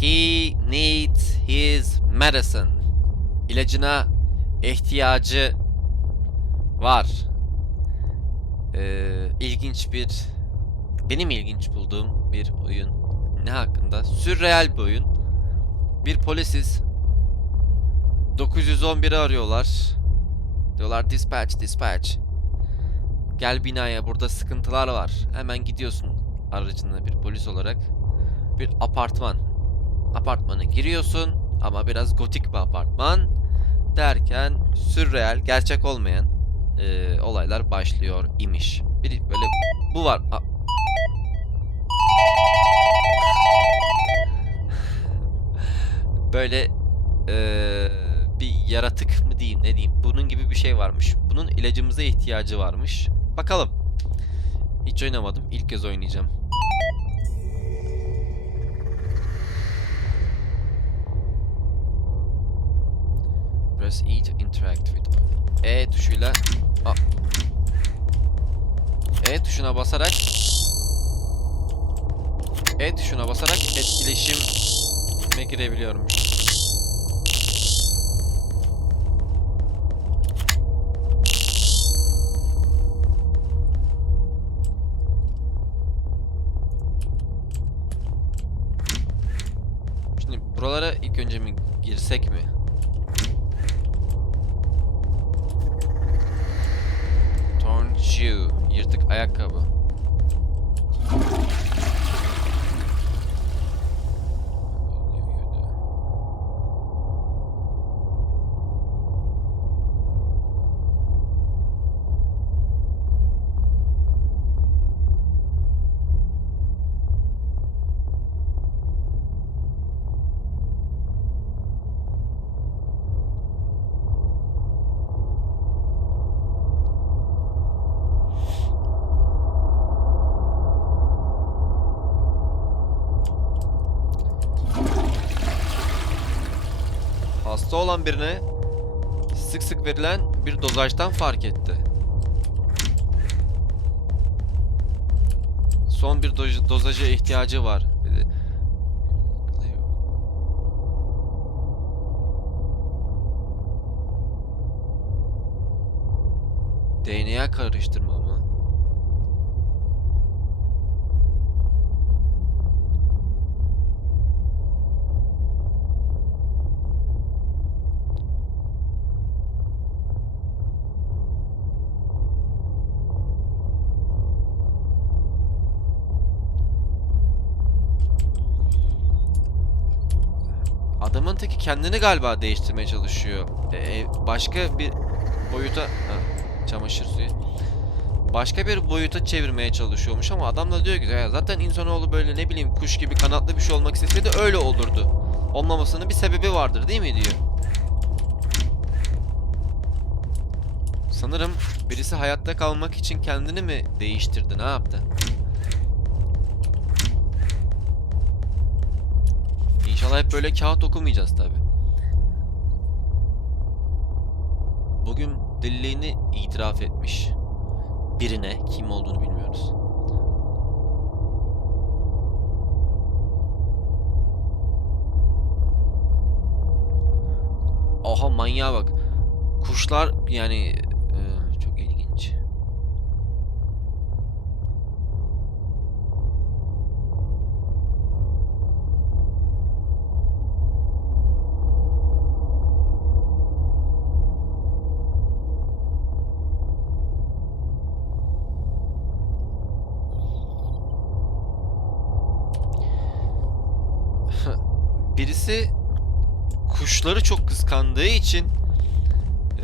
He needs his medicine. İlacına ihtiyacı var. Ee, ilginç bir benim ilginç bulduğum bir oyun. Ne hakkında? Sürreal bir oyun. Bir polisiz. 911'i arıyorlar. Diyorlar dispatch dispatch. Gel binaya burada sıkıntılar var. Hemen gidiyorsun aracında bir polis olarak. Bir apartman. Apartmana giriyorsun ama biraz gotik bir apartman. Derken sürreal, gerçek olmayan eee, olaylar başlıyor imiş. Bir böyle bu var. A- böyle eee, bir yaratık mı diyeyim ne diyeyim bunun gibi bir şey varmış. Bunun ilacımıza ihtiyacı varmış. Bakalım. Hiç oynamadım. İlk kez oynayacağım. With. E tuşuyla A. E tuşuna basarak E tuşuna basarak etkileşime girebiliyorum. Şimdi buralara ilk önce mi girsek mi? Torn shoe, yırtık ayakkabı. Hasta olan birine sık sık verilen bir dozajdan fark etti. Son bir doj- dozaja ihtiyacı var. DNA karıştırma mı? Adamın teki kendini galiba değiştirmeye çalışıyor. Ee, başka bir boyuta... Ha, çamaşır suyu. Başka bir boyuta çevirmeye çalışıyormuş ama adam da diyor ki "Ya zaten insanoğlu böyle ne bileyim kuş gibi kanatlı bir şey olmak isteseydi öyle olurdu. Olmamasının bir sebebi vardır değil mi diyor. Sanırım birisi hayatta kalmak için kendini mi değiştirdi ne yaptı? İnşallah hep böyle kağıt okumayacağız tabi. Bugün deliliğini itiraf etmiş. Birine kim olduğunu bilmiyoruz. Aha manyağa bak. Kuşlar yani e, çok ilginç. Birisi kuşları çok kıskandığı için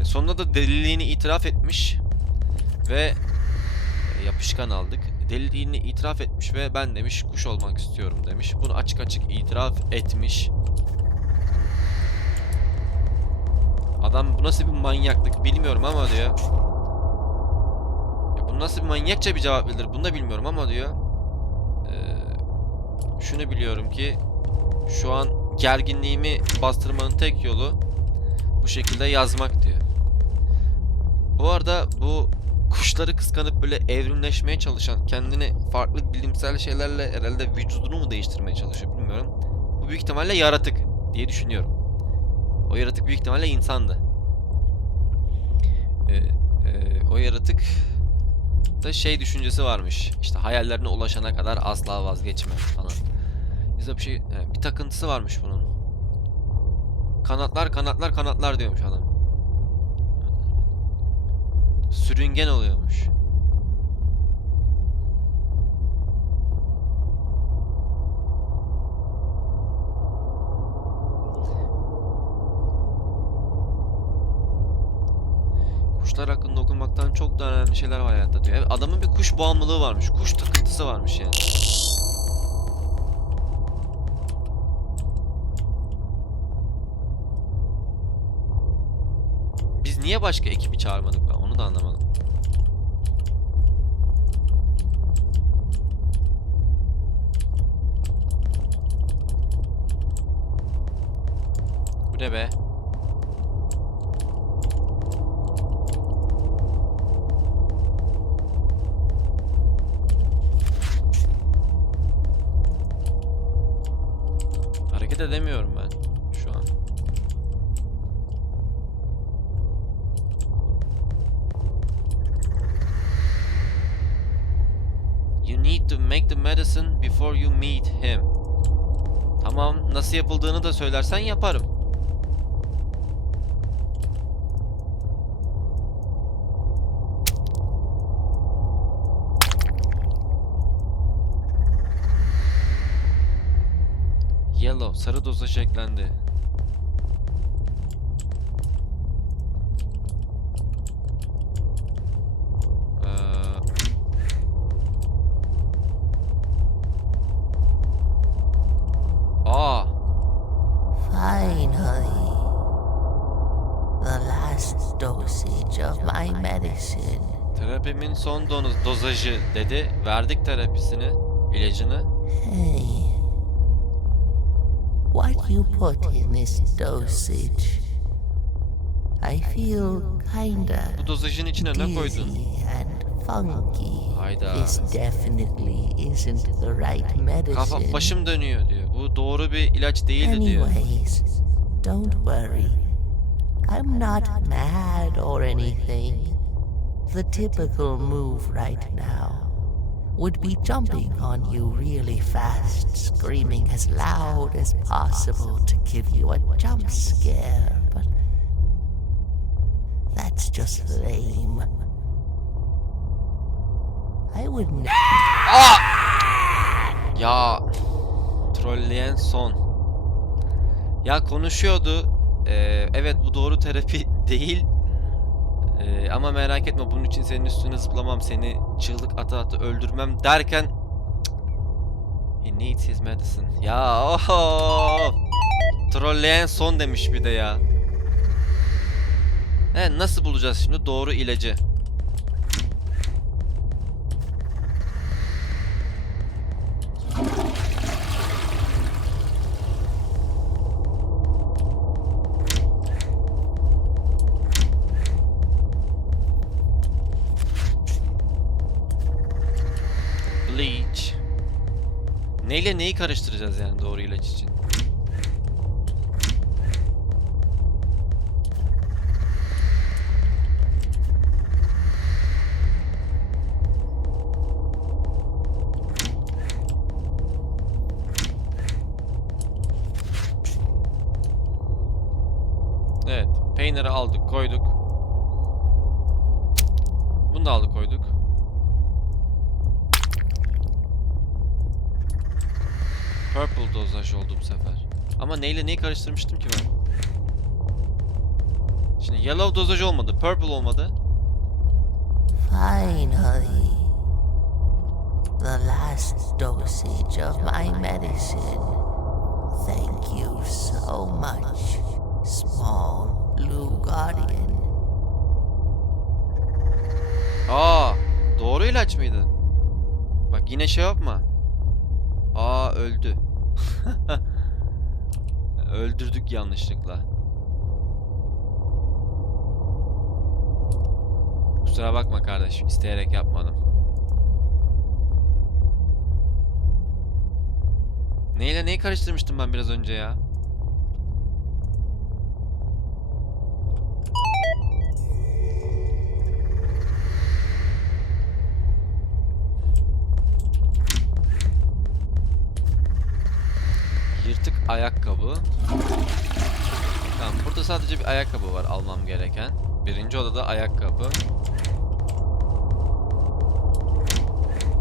e, sonunda da deliliğini itiraf etmiş ve e, yapışkan aldık. Deliliğini itiraf etmiş ve ben demiş kuş olmak istiyorum demiş. Bunu açık açık itiraf etmiş. Adam bu nasıl bir manyaklık bilmiyorum ama diyor. Ya bu nasıl bir manyakça bir cevap verilir bunu da bilmiyorum ama diyor. Ee, şunu biliyorum ki şu an gerginliğimi bastırmanın tek yolu bu şekilde yazmak diyor. Bu arada bu kuşları kıskanıp böyle evrimleşmeye çalışan, kendini farklı bilimsel şeylerle herhalde vücudunu mu değiştirmeye çalışıyor bilmiyorum. Bu büyük ihtimalle yaratık diye düşünüyorum. O yaratık büyük ihtimalle insandı. Ee, e, o yaratık da şey düşüncesi varmış. İşte hayallerine ulaşana kadar asla vazgeçme falan. Bize bir şey he, bir takıntısı varmış bunun. Kanatlar kanatlar kanatlar diyormuş adam. Sürüngen oluyormuş. Kuşlar hakkında okumaktan çok daha önemli şeyler var hayatta diyor. Adamın bir kuş bağımlılığı varmış. Kuş takıntısı varmış yani. Niye başka ekibi çağırmadık ben onu da anlamadım. Bu ne be? Hareket edemiyorum ben şu an. You need to make the medicine before you meet him. Tamam, nasıl yapıldığını da söylersen yaparım. Yellow, sarı dozaj eklendi. Ee, Aa, Finally, the last dosage of medicine. terapimin son dono- dozajı dedi. Verdik terapisini, ilacını. Hey, what you put in this dosage? I feel kinda Bu dozajın içine ne koydun? and funky. Hayda. This definitely isn't the right medicine. Kafa başım dönüyor diyor. Bu doğru bir ilaç değildi diyor. Anyways, don't worry. I'm not mad or anything. The typical move right now would be jumping on you really fast, screaming as loud as possible to give you a jump scare, but that's just lame. I would ne- ah! Ya trolleyen son. Ya konuşuyordu. Ee, evet bu doğru terapi değil. Ee, ama merak etme bunun için senin üstüne zıplamam, seni çığlık ata ata öldürmem derken. He needs his medicine. Ya oho! Trolleyen son demiş bir de ya. E nasıl bulacağız şimdi doğru ilacı? Neyle neyi karıştıracağız yani doğru ilaç için? Evet, peyniri aldık, koyduk. Bunu da aldık, koyduk. Purple dozaj oldu bu sefer. Ama neyle neyi karıştırmıştım ki ben? Şimdi yellow dozaj olmadı, purple olmadı. Finally, the last dosage of my medicine. Thank you so much, small blue guardian. Aa, doğru ilaç mıydı? Bak yine şey yapma. Aa öldü. Öldürdük yanlışlıkla. Kusura bakma kardeşim, isteyerek yapmadım. Neyle neyi karıştırmıştım ben biraz önce ya? Ayakkabı. Tamam burada sadece bir ayakkabı var almam gereken. Birinci odada ayakkabı.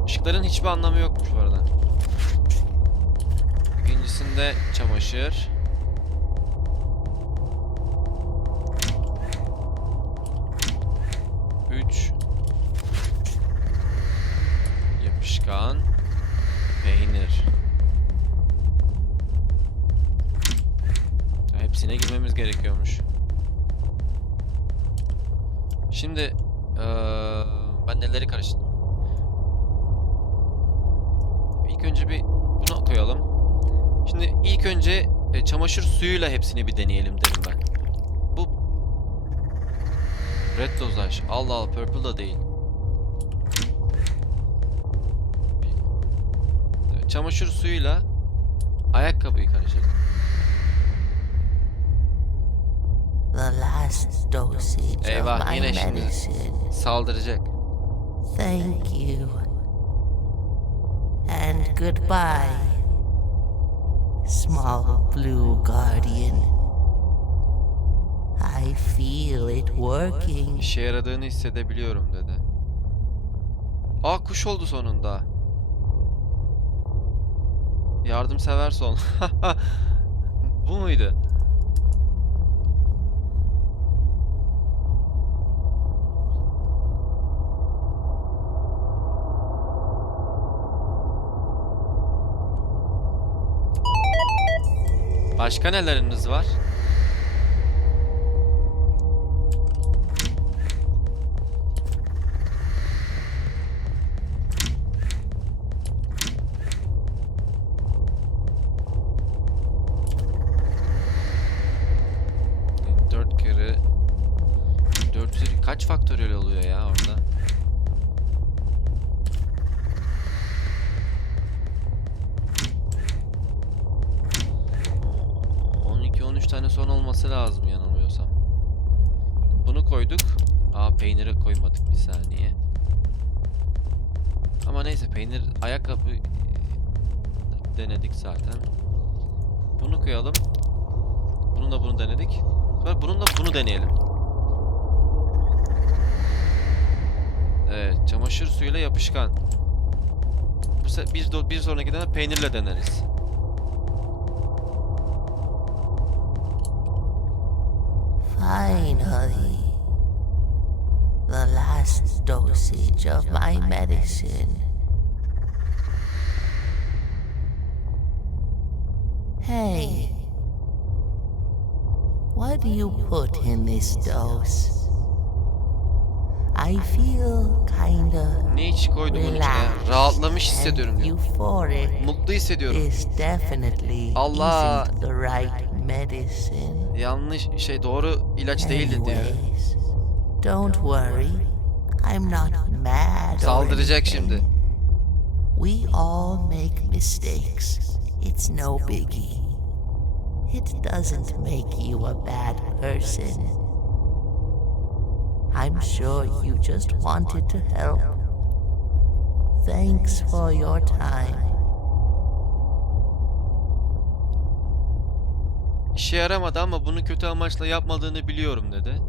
Işıkların hiçbir anlamı yokmuş bu arada. İkincisinde çamaşır. Üç. Yapışkan. Peynir. Hepsine girmemiz gerekiyormuş. Şimdi eee, ben neleri karıştırdım? İlk önce bir bunu koyalım. Şimdi ilk önce e, çamaşır suyuyla hepsini bir deneyelim derim ben. Bu red dozaj. Allah Allah purple da değil. Çamaşır suyuyla ayakkabıyı karıştırdım. The last dosage Eyvah, of my yine şimdi. Saldıracak. Thank you. And goodbye, small blue guardian. I feel it working. İşe yaradığını hissedebiliyorum dedi. Aa kuş oldu sonunda. Yardımsever son. Bu muydu? Başka neleriniz var? Dört kere 400 kaç faktöriyel oluyor ya orada? On iki, on üç tane son olması lazım yanılmıyorsam. Bunu koyduk. Aa peyniri koymadık bir saniye. Ama neyse peynir ayakkabı denedik zaten. Bunu koyalım. Bununla bunu denedik. Sonra bununla bunu deneyelim. Evet, çamaşır suyuyla yapışkan. Bu bir, bir sonraki de peynirle deneriz. Finally, the last dosage of my medicine. Hey, what do you put in this dose? I feel kinda Ne iç koydum bunun içine? relaxed Rahatlamış and hissediyorum diyor. euphoric. Mutlu hissediyorum. This definitely Allah. isn't the right medicine. Yanlış şey doğru ilaç değildi diyor. Anyways, don't worry. I'm not mad or Saldıracak şimdi. We all make mistakes. It's no biggie. It doesn't make you a bad person. I'm sure you just wanted to help. Thanks for your time. İşe yaramadı ama bunu kötü amaçla yapmadığını biliyorum dedi.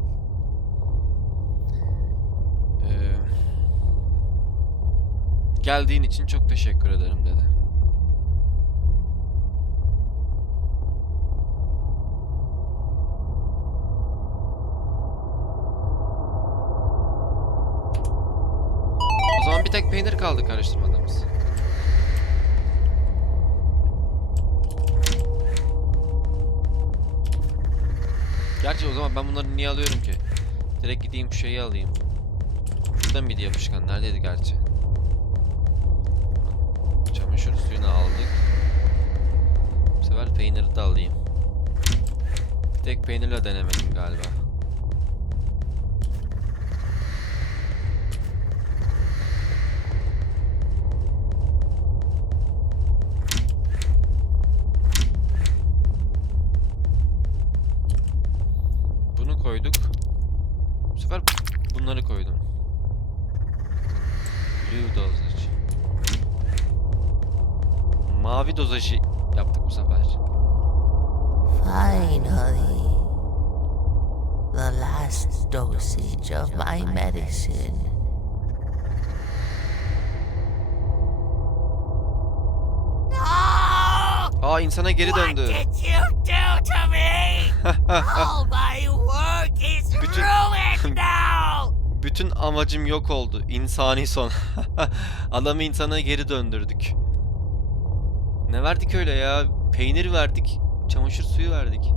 Ee, geldiğin için çok teşekkür ederim dedi. O zaman bir tek peynir kaldı karıştırmadığımız. Gerçi o zaman ben bunları niye alıyorum ki? Direkt gideyim şu şeyi alayım. Şurada mıydı yapışkan? Neredeydi gerçi? Çamaşır suyunu aldık. Bu sefer peyniri de alayım. Bir tek peynirle denemedim galiba. dozajı yaptık bu sefer. Finally, the last dosage of my medicine. No! Aa insana geri döndü. Bütün-! Bütün amacım yok oldu. İnsani son. Adamı insana geri döndürdük. Ne verdik öyle ya? Peynir verdik. Çamaşır suyu verdik.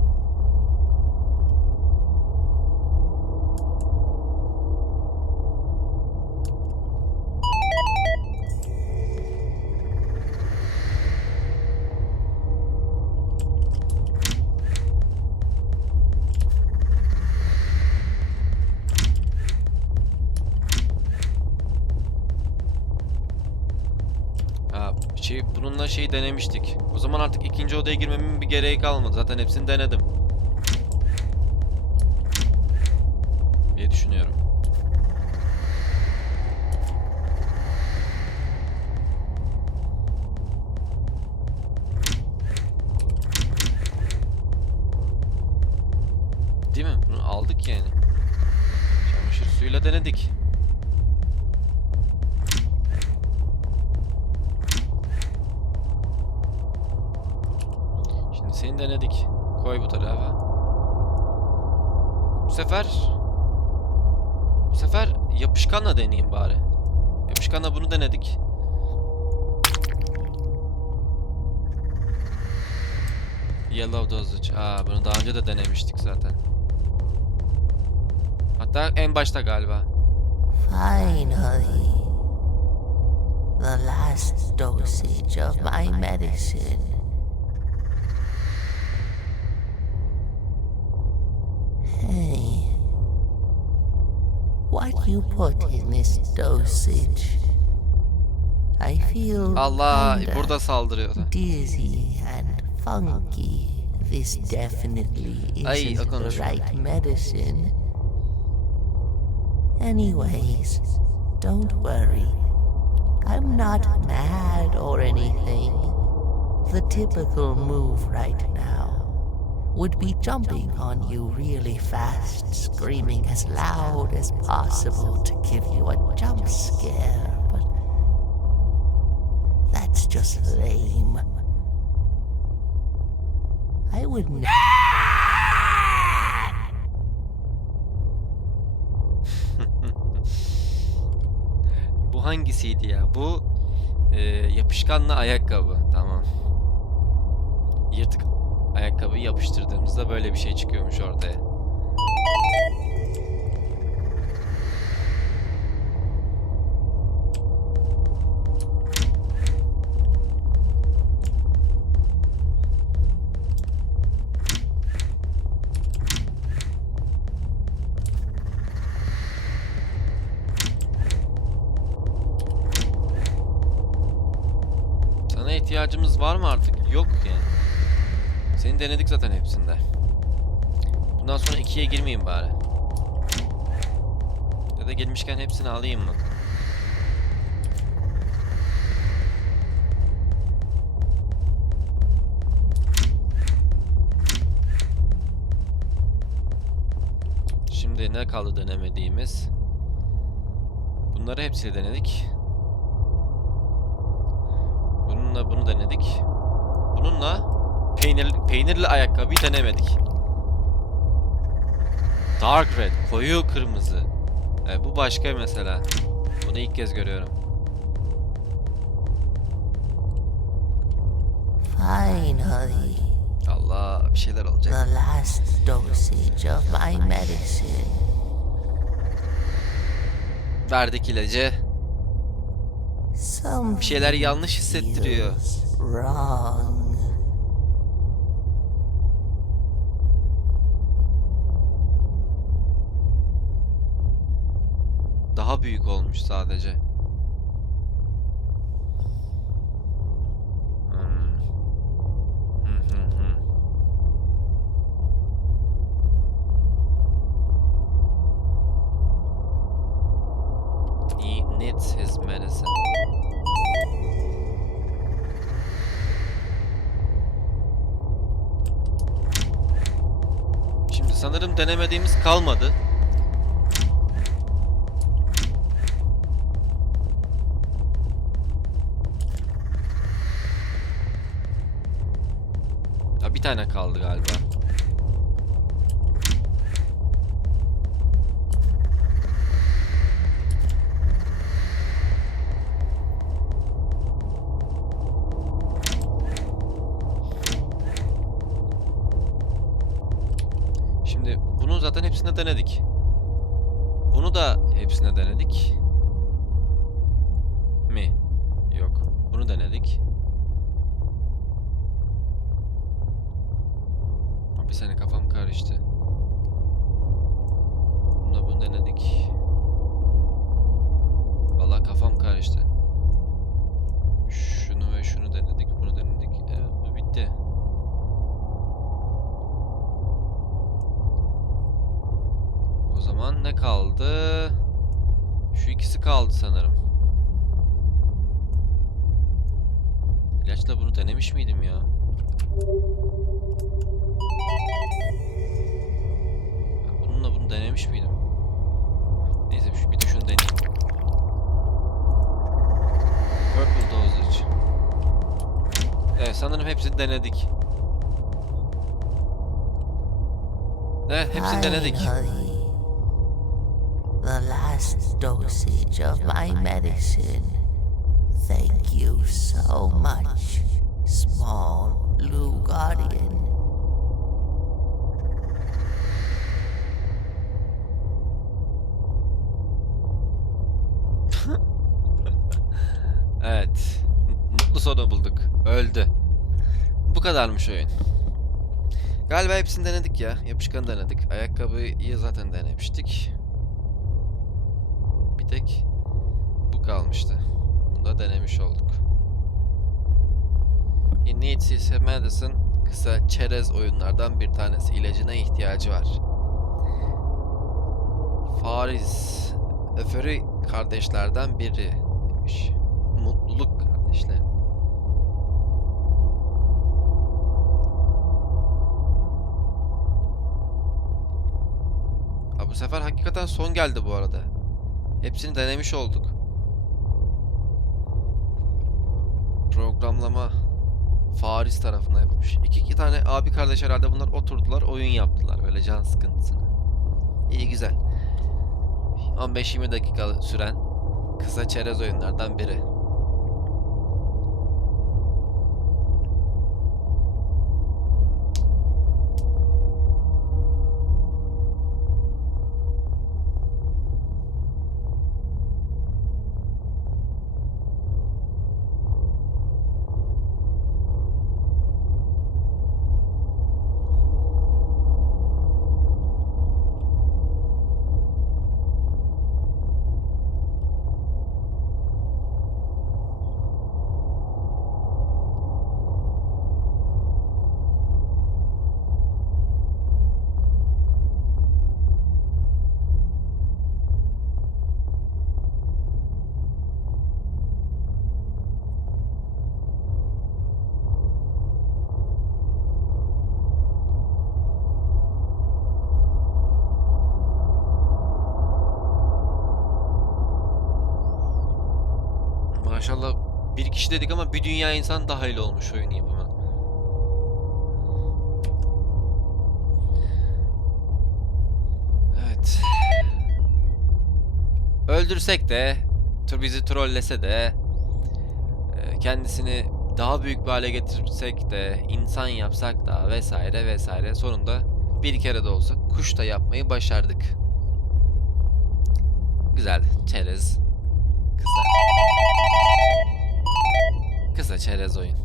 Şey bununla şey denemiştik. O zaman artık ikinci odaya girmemin bir gereği kalmadı. Zaten hepsini denedim. diye düşünüyorum. Değil mi? Bunu aldık yani. Çamaşır suyuyla denedik. Seni denedik. Koy bu tarafa. Bu sefer... Bu sefer yapışkanla deneyeyim bari. Yapışkanla bunu denedik. Yellow dosage. Aa bunu daha önce de denemiştik zaten. Hatta en başta galiba. Finally, the last dosage of my medicine. What you put in this dosage? I feel Allah burada saldırıyordu. dizzy and funky. This definitely isn't the right medicine. Anyways, don't worry. I'm not mad or anything. The typical move right now would be jumping on you really fast, screaming as loud as possible to give you a jump scare, but that's just lame. I would never. Hangisiydi ya? Bu e, yapışkanla ayakkabı. Tamam. Yırtık ayakkabıyı yapıştırdığımızda böyle bir şey çıkıyormuş ortaya. Sana ihtiyacımız var mı artık? Yok yani. Seni denedik zaten hepsinde. Bundan sonra ikiye girmeyeyim bari. Ya da gelmişken hepsini alayım mı? Şimdi ne kaldı denemediğimiz? Bunları hepsini denedik. Bununla bunu denedik. Peynir, peynirli ayakkabıyı denemedik. Dark red, koyu kırmızı. E, bu başka mesela. Bunu ilk kez görüyorum. Finally, Allah bir şeyler olacak. the last dosage of my medicine. Verdik ilacı. Bir şeyler yanlış hissettiriyor. Wrong. büyük olmuş sadece. Hmm. needs his medicine. Şimdi sanırım denemediğimiz kalmadı. Bir tane kaldı galiba. Şimdi bunu zaten hepsine denedik. Bunu da hepsine denedik. Mi? Yok. Bunu denedik. Ha, Bir saniye Evet sanırım hepsini denedik. Evet hepsini denedik. The last dosage of my medicine. Thank you so much, small blue guardian. Evet. Mutlu sonu bulduk. Öldü. Bu kadarmış oyun. Galiba hepsini denedik ya. Yapışkanı denedik. Ayakkabıyı zaten denemiştik. Bir tek bu kalmıştı. Bunu da denemiş olduk. He needs his medicine kısa çerez oyunlardan bir tanesi. İlacına ihtiyacı var. Fariz Öferi kardeşlerden biri demiş. Bu sefer hakikaten son geldi bu arada. Hepsini denemiş olduk. Programlama Faris tarafına yapılmış. İki, iki tane abi kardeş herhalde bunlar oturdular oyun yaptılar böyle can sıkıntısına. İyi güzel. 15-20 dakika süren kısa çerez oyunlardan biri. Maşallah bir kişi dedik ama bir dünya insan dahil olmuş oyun yapımına. Evet. Öldürsek de, bizi trollese de, e, kendisini daha büyük bir hale getirsek de, insan yapsak da vesaire vesaire sonunda bir kere de olsa kuş da yapmayı başardık. Güzel, çerez, kısa. Kısa çerez oyun.